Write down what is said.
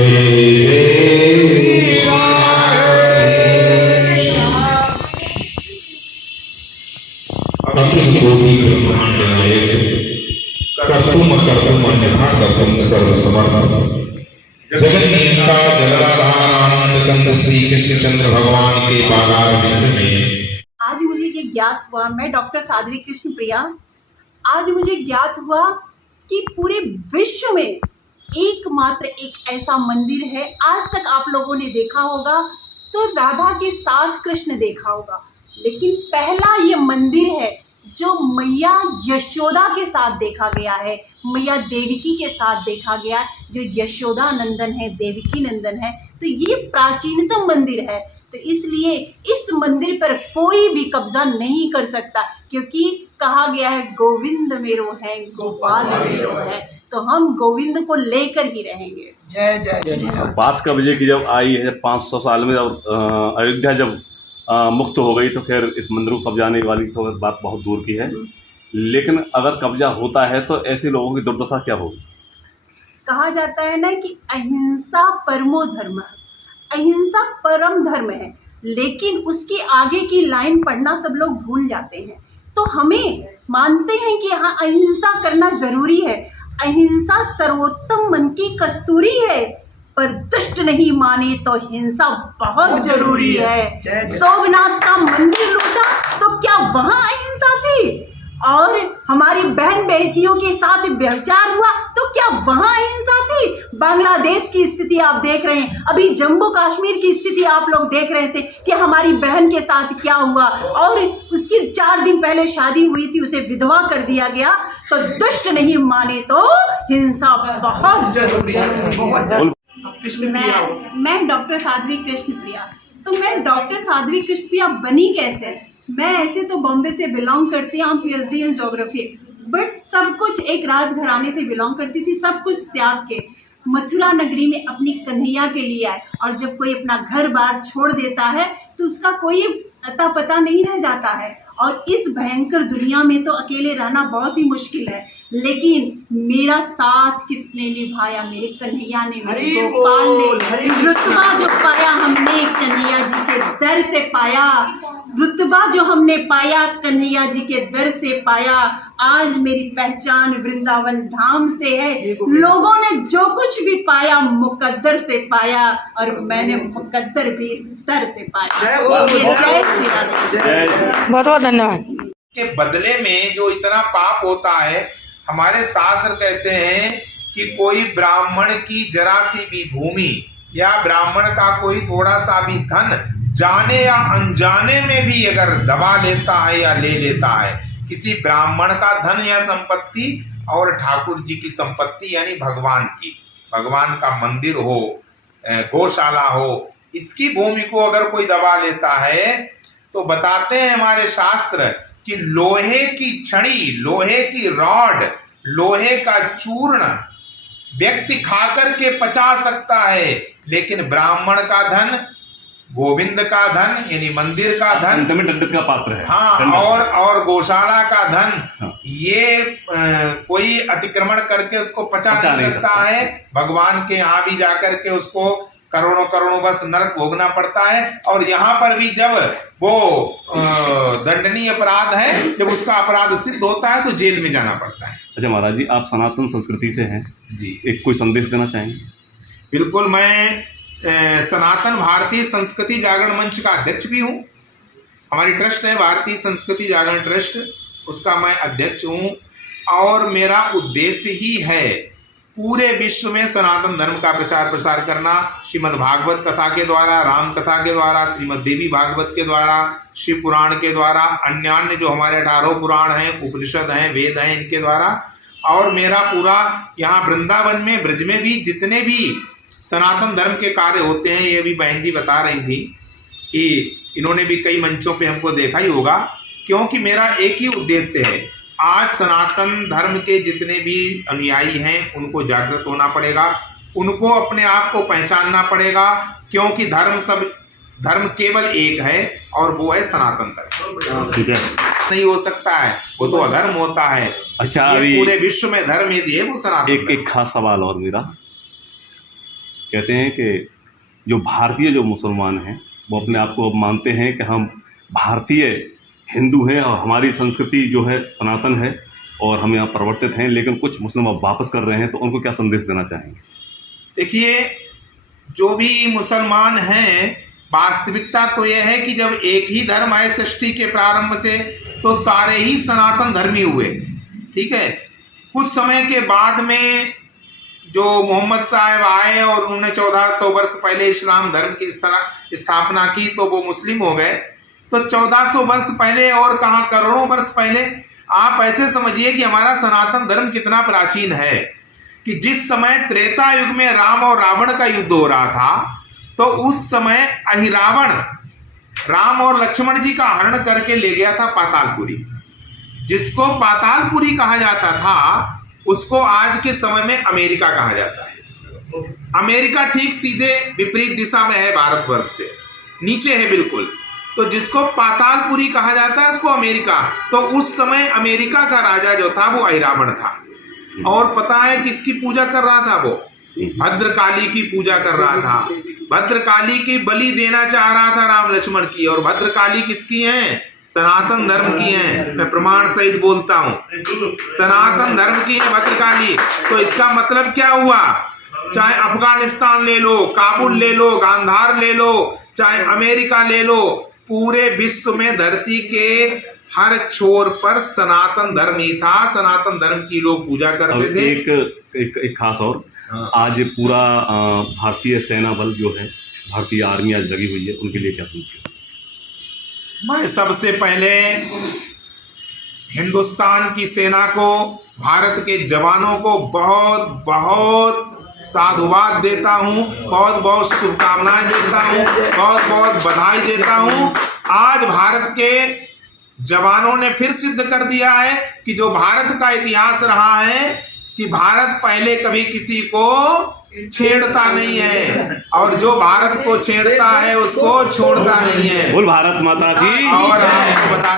अखिल कोटि ब्रह्मांड नायक कर्तुम कर्तुम अन्यथा कर्तुम सर्वसमर्थ जगन नियंता जगदाधारानंद कंद श्री कृष्णचंद्र भगवान के पादारविंद में आज मुझे ये ज्ञात हुआ, मैं डॉक्टर साध्वी कृष्ण प्रिया, आज मुझे ज्ञात हुआ कि पूरे विश्व में एकमात्र एक ऐसा मंदिर है। आज तक आप लोगों ने देखा होगा तो राधा के साथ कृष्ण देखा होगा, लेकिन पहला ये मंदिर है जो मैया यशोदा के साथ देखा गया है, मैया देवकी के साथ देखा गया, जो यशोदा नंदन है, देवकी नंदन है। तो ये प्राचीनतम मंदिर है, तो इसलिए इस मंदिर पर कोई भी कब्जा नहीं कर सकता, क्योंकि कहा गया है गोविंद मेरो है, गोपाल मेरो है, तो हम गोविंद को लेकर ही रहेंगे। जय जय जय। बात कब्जे की जब आई है, 500 साल में जब अयोध्या जब मुक्त हो गई, तो फिर इस मंदिर को कब्जाने वाली तो बात बहुत दूर की है। लेकिन अगर कब्जा होता है तो ऐसे लोगों की दुर्दशा क्या होगी? कहा जाता है ना कि अहिंसा परमो धर्म, अहिंसा परम धर्म है, लेकिन उसके आगे की लाइन पढ़ना सब लोग भूल जाते हैं। तो हमें मानते हैं कि हाँ, अहिंसा करना जरूरी है, अहिंसा सर्वोत्तम मन की कस्तूरी है, पर दुष्ट नहीं माने तो हिंसा बहुत जरूरी है। सोमनाथ का मंदिर लूटा तो क्या वहाँ अहिंसा थी? और हमारी बहन बेटियों के साथ व्यभिचार हुआ तो क्या वहाँ अहिंसा थी? बांग्लादेश की स्थिति आप देख रहे हैं, अभी जम्मू कश्मीर की स्थिति आप लोग देख रहे थे कि हमारी बहन के साथ क्या हुआ, और उसकी 4 दिन पहले शादी हुई थी, उसे विधवा कर दिया गया। तो दुष्ट नहीं माने तो हिंसा बहुत जरूरी है। मैं डॉक्टर साध्वी कृष्ण प्रिया, तो मैं डॉक्टर साध्वी कृष्ण प्रिया बनी कैसे? मैं ऐसे तो बॉम्बे से बिलोंग करती हूँ, पीएचडी इन ज्योग्राफी, बट सब कुछ एक राजघराने से बिलोंग करती थी, सब कुछ त्याग के मथुरा नगरी में अपनी कन्हैया के लिए आए। और जब कोई अपना घर बार छोड़ देता है तो उसका कोई अता पता नहीं रह जाता है, और इस भयंकर दुनिया में तो अकेले रहना बहुत ही मुश्किल है। लेकिन मेरा साथ किसने निभाया? मेरे कन्हैया ने, मेरे गोपाल ने। रुतबा जो पाया हमने कन्हैया जी के दर से पाया, रुतबा जो हमने पाया कन्हैया जी के दर से पाया। आज मेरी पहचान वृंदावन धाम से है। लोगों ने जो कुछ भी पाया मुकद्दर से पाया, और मैंने मुकद्दर भी इस दर से पाया। जय श्री राधे। बहुत बहुत धन्यवाद। के बदले में जो इतना पाप होता है, हमारे शास्त्र कहते हैं कि कोई ब्राह्मण की जरा सी भी भूमि या ब्राह्मण का कोई थोड़ा सा भी धन जाने या अनजाने में भी अगर दबा लेता है या ले लेता है, किसी ब्राह्मण का धन या संपत्ति और ठाकुर जी की संपत्ति यानी भगवान की, भगवान का मंदिर हो, गौशाला हो, इसकी भूमि को अगर कोई दबा लेता है, तो बताते हैं हमारे शास्त्र कि लोहे की छड़ी, लोहे की रॉड, लोहे का चूर्ण व्यक्ति खाकर के पचा सकता है, लेकिन ब्राह्मण का धन, गोविंद का धन यानी मंदिर का धन, दंडित का पात्र है। हाँ, और गौशाला का धन, हाँ, ये कोई अतिक्रमण करके उसको पचा नहीं सकता है। भगवान के यहाँ भी जाकर के उसको करोड़ों करोड़ों बस नरक भोगना पड़ता है। और यहाँ पर भी जब वो दंडनीय अपराध है, जब उसका अपराध सिद्ध होता है तो जेल में जाना पड़ता है। अच्छा महाराज जी, आप सनातन संस्कृति से हैं जी, एक कोई संदेश देना चाहेंगे? बिल्कुल, मैं सनातन भारतीय संस्कृति जागरण मंच का अध्यक्ष भी हूँ। हमारी ट्रस्ट है भारतीय संस्कृति जागरण ट्रस्ट, उसका मैं अध्यक्ष हूँ। और मेरा उद्देश्य ही है पूरे विश्व में सनातन धर्म का प्रचार प्रसार करना, श्रीमद् भागवत कथा के द्वारा, राम कथा के द्वारा, श्रीमद् देवी भागवत के द्वारा, शिव पुराण के द्वारा, अन्य जो हमारे 18 पुराण हैं, उपनिषद हैं, वेद हैं, इनके द्वारा। और मेरा पूरा यहाँ वृंदावन में, ब्रज में भी जितने भी सनातन धर्म के कार्य होते हैं, ये भी बहन जी बता रही थी कि इन्होंने भी कई मंचों पे हमको देखा ही होगा, क्योंकि मेरा एक ही उद्देश्य है, आज सनातन धर्म के जितने भी अनुयायी हैं उनको जागृत होना पड़ेगा, उनको अपने आप को पहचानना पड़ेगा, क्योंकि धर्म केवल एक है और वो है सनातन धर्म। नहीं हो सकता है, वो तो अधर्म होता है। अच्छा, पूरे विश्व में धर्म यदि है वो सनातन। एक खास सवाल और मेरा, कहते हैं कि जो भारतीय जो मुसलमान हैं वो अपने आप को अब मानते हैं कि हम भारतीय हिंदू हैं और हमारी संस्कृति जो है सनातन है और हम यहाँ परिवर्तित हैं, लेकिन कुछ मुस्लिम अब वापस कर रहे हैं, तो उनको क्या संदेश देना चाहेंगे? देखिए, जो भी मुसलमान हैं, वास्तविकता तो यह है कि जब एक ही धर्म आए सृष्टि के प्रारंभ से, तो सारे ही सनातन धर्मी हुए। ठीक है, कुछ समय के बाद में जो मोहम्मद साहब आए और उन्होंने 1400 वर्ष पहले इस्लाम धर्म की स्थापना की, तो वो मुस्लिम हो गए। तो 1400 वर्ष पहले और कहाँ करोड़ों वर्ष पहले, आप ऐसे समझिए कि हमारा सनातन धर्म कितना प्राचीन है कि जिस समय त्रेता युग में राम और रावण का युद्ध हो रहा था, तो उस समय अहिरावण राम और लक्ष्मण जी का हरण करके ले गया था पातालपुरी। जिसको पातालपुरी कहा जाता था, उसको आज के समय में अमेरिका कहा जाता है। अमेरिका ठीक सीधे विपरीत दिशा में है, भारतवर्ष से नीचे है बिल्कुल। तो जिसको पातालपुरी कहा जाता है, उसको अमेरिका। तो उस समय अमेरिका का राजा जो था वो अहिरावण था। और पता है किसकी पूजा कर रहा था? वो भद्रकाली की पूजा कर रहा था। भद्रकाली की बलि देना चाह रहा था राम लक्ष्मण की। और भद्रकाली किसकी है? सनातन धर्म की है। मैं प्रमाण सहित बोलता हूँ, सनातन धर्म की है भद्रकाली। तो इसका मतलब क्या हुआ? चाहे अफगानिस्तान ले लो, काबुल ले लो, गांधार ले लो, चाहे अमेरिका ले लो, पूरे विश्व में धरती के हर छोर पर सनातन धर्म ही था। सनातन धर्म की लोग पूजा करते थे। एक खास और, आज पूरा भारतीय सेना बल जो है, भारतीय आर्मी आज लगी हुई है, उनके लिए क्या सोचिए? मैं सबसे पहले हिंदुस्तान की सेना को, भारत के जवानों को बहुत बहुत साधुवाद देता हूँ, बहुत बहुत शुभकामनाएं देता हूँ, बहुत बहुत बधाई देता हूँ। आज भारत के जवानों ने फिर सिद्ध कर दिया है कि जो भारत का इतिहास रहा है कि भारत पहले कभी किसी को छेड़ता नहीं है, और जो भारत को छेड़ता है उसको छोड़ता नहीं है। बोल भारत माता की। और आपको बता